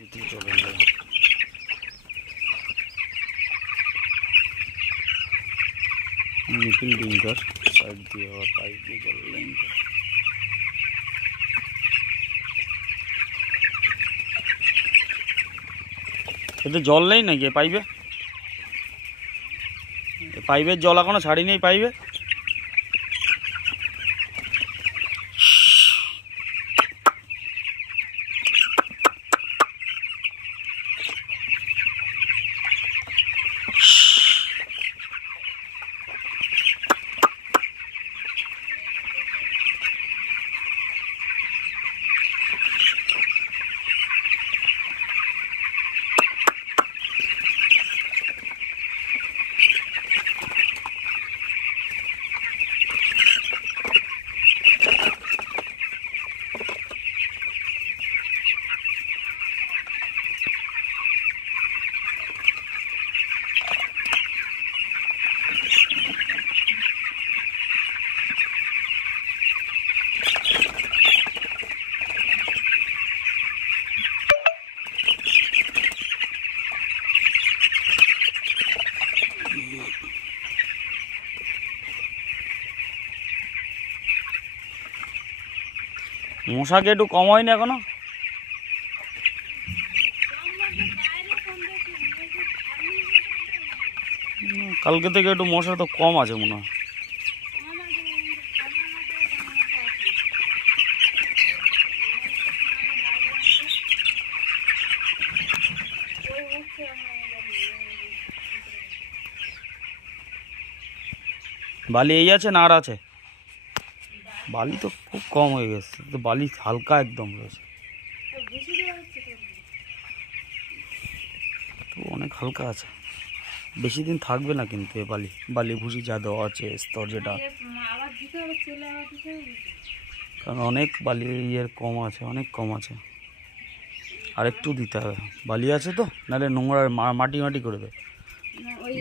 চলে যায় nipple ডিঙ্কার side দিয়ে আবার পাইপ দিয়ে জল লাইন করে। এতে জল নেই নাকি পাইপে? পাইপের জল এখনো ছাড়ি নেই পাইপে। মশাকে একটু কম হয়নি এখনো? কালকে থেকে একটু মশা তো কম আছে মনে হয়। বালি এই আছে না আর আছে? বালি তো খুব কম হয়ে গেছে, তো বালি হালকা একদম রয়েছে, তো অনেক হালকা আছে, বেশি দিন থাকবে না কিন্তু এ বালি। বালি ভুসি যা দেওয়া আছে স্তর যেটা, কারণ অনেক বালি ইয়ের কম আছে, অনেক কম আছে, আর একটু দিতে হবে। বালি আছে তো, নাহলে নোংরা মাটি মাটি করে দেবে। ওই